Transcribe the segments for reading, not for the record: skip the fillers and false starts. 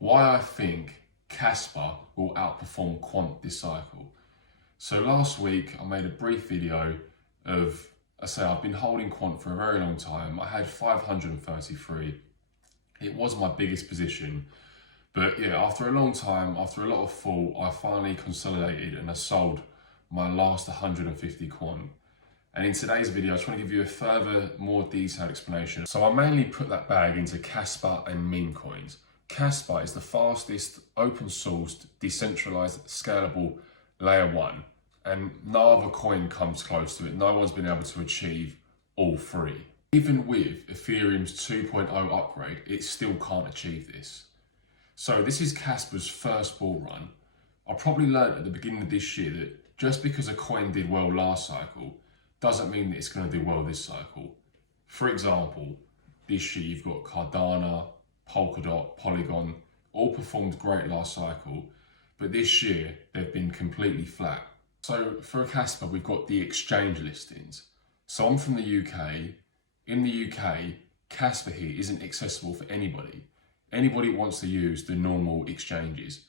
why I think kaspa will outperform quant this cycle. So last week I made a brief video of, I've been holding quant for a very long time. I had 533. It was my biggest position. But yeah, after a long time, after a lot of thought, I finally consolidated and I sold my last 150 quant. And in today's video, I just want to give you a further, more detailed explanation. So I mainly put that bag into kaspa and meme coins. Kaspa is the fastest, open sourced, decentralized, scalable layer one. And no other coin comes close to it. No one's been able to achieve all three. Even with Ethereum's 2.0 upgrade, it still can't achieve this. So this is kaspa's first bull run. I probably learned at the beginning of this year that just because a coin did well last cycle, doesn't mean that it's going to do well this cycle. For example, this year you've got Cardano, Polkadot, Polygon, all performed great last cycle, but this year they've been completely flat. So for kaspa, we've got the exchange listings. So I'm from the UK. In the UK, kaspa here isn't accessible for anybody. Anybody wants to use the normal exchanges.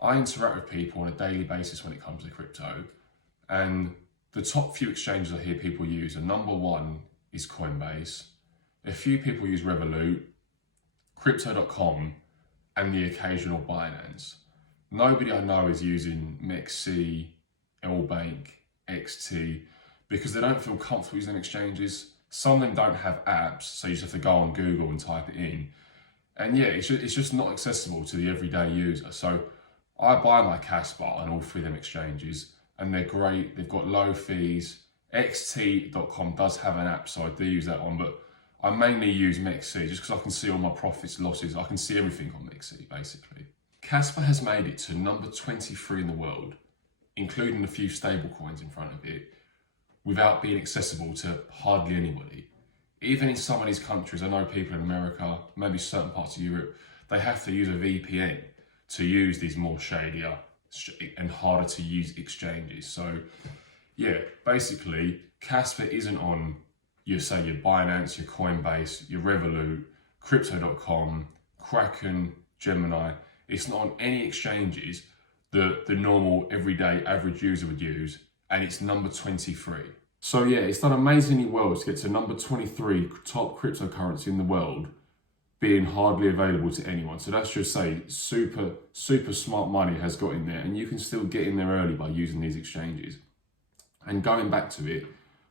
I interact with people on a daily basis when it comes to crypto, and the top few exchanges I hear people use are number one is Coinbase, a few people use Revolut, crypto.com, and the occasional Binance. Nobody I know is using MEXC, LBank, XT, because they don't feel comfortable using exchanges. Some of them don't have apps, so you just have to go on Google and type it in. And yeah, it's just not accessible to the everyday user. So I buy my kaspa on all three of them exchanges, and they're great. They've got low fees. XT.com does have an app, so I do use that one, but I mainly use MEXC just because I can see all my profits, losses. I can see everything on MEXC, basically. Kaspa has made it to number 23 in the world, including a few stable coins in front of it, without being accessible to hardly anybody. Even in some of these countries, I know people in America, maybe certain parts of Europe, they have to use a VPN to use these more shadier and harder to use exchanges. So yeah, basically kaspa isn't on your Binance, your Coinbase, your Revolut, crypto.com, Kraken, Gemini. It's not on any exchanges that the normal everyday average user would use, and it's number 23. So yeah, it's done amazingly well to get to number 23 top cryptocurrency in the world, being hardly available to anyone. So that's just super smart money has got in there, and you can still get in there early by using these exchanges. And going back to it,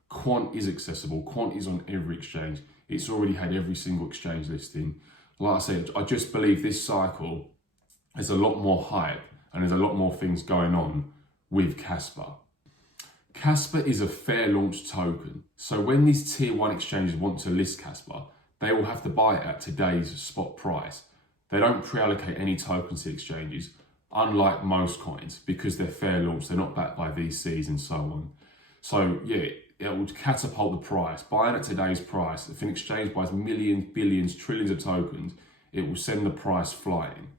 quant is accessible. Quant is on every exchange. It's already had every single exchange listing. Like I said, I just believe this cycle there's a lot more hype and there's a lot more things going on with kaspa. Kaspa is a fair launch token. So when these tier one exchanges want to list kaspa, they will have to buy it at today's spot price. They don't pre-allocate any tokens to exchanges, unlike most coins, because they're fair launch, they're not backed by VCs and so on. So yeah, it would catapult the price. Buying at today's price, if an exchange buys millions, billions, trillions of tokens, it will send the price flying.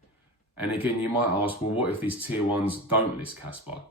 And again, you might ask, well, what if these tier ones don't list kaspa?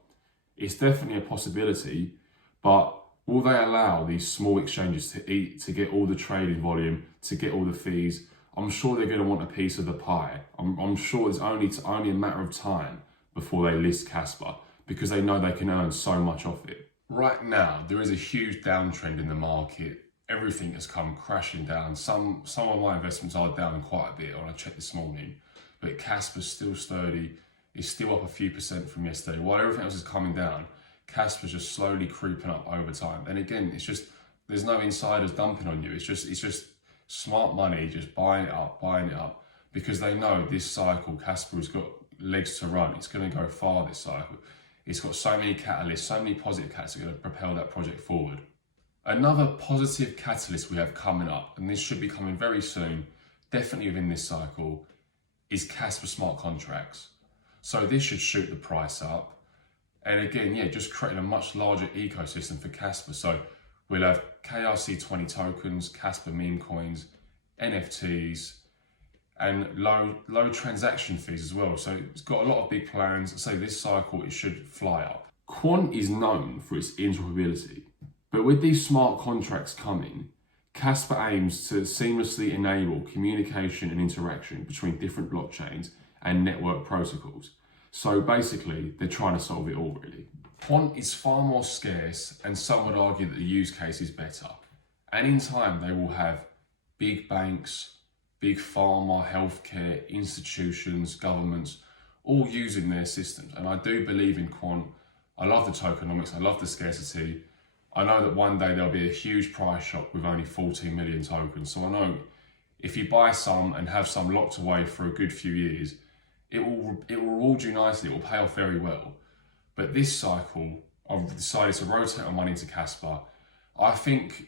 It's definitely a possibility, but will they allow these small exchanges to get all the trading volume, to get all the fees? I'm sure they're going to want a piece of the pie. I'm sure it's only a matter of time before they list kaspa, because they know they can earn so much off it. Right now, there is a huge downtrend in the market. Everything has come crashing down. Some of my investments are down quite a bit when I checked this morning, but kaspa's still sturdy. It's still up a few percent from yesterday. While everything else is coming down, kaspa's just slowly creeping up over time. And again, it's just, there's no insiders dumping on you. It's just smart money just buying it up, because they know this cycle, kaspa has got legs to run. It's going to go far this cycle. It's got so many catalysts, so many positive catalysts that are going to propel that project forward. Another positive catalyst we have coming up, and this should be coming very soon, definitely within this cycle, is kaspa smart contracts. So this should shoot the price up. And again, yeah, just creating a much larger ecosystem for kaspa. So we'll have KRC20 tokens, kaspa meme coins, NFTs, and low transaction fees as well. So it's got a lot of big plans. So this cycle, it should fly up. Quant is known for its interoperability, but with these smart contracts coming, kaspa aims to seamlessly enable communication and interaction between different blockchains and network protocols. So basically, they're trying to solve it all really. Quant is far more scarce, and some would argue that the use case is better. And in time, they will have big banks, big pharma, healthcare, institutions, governments, all using their systems. And I do believe in quant. I love the tokenomics, I love the scarcity. I know that one day there'll be a huge price shock with only 14 million tokens. So I know if you buy some and have some locked away for a good few years, it will reward you nicely, it will pay off very well. But this cycle, I've decided to rotate my money into kaspa. I think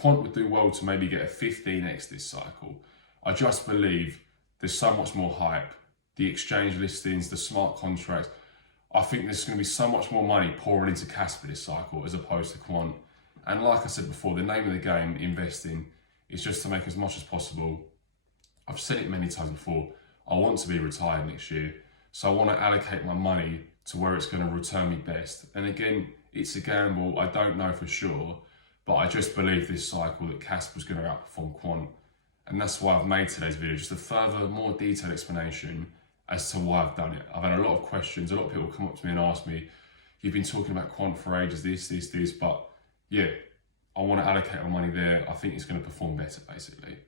quant would do well to maybe get a 15x this cycle. I just believe there's so much more hype. The exchange listings, the smart contracts. I think there's going to be so much more money pouring into kaspa this cycle as opposed to quant. And like I said before, the name of the game, investing, is just to make as much as possible. I've said it many times before, I want to be retired next year. So I want to allocate my money to where it's going to return me best. And again, it's a gamble, I don't know for sure, but I just believe this cycle that kaspa is going to outperform quant. And that's why I've made today's video, just a further, more detailed explanation as to why I've done it. I've had a lot of questions, a lot of people come up to me and ask me, you've been talking about quant for ages, this, but yeah, I want to allocate my money there. I think it's going to perform better, basically.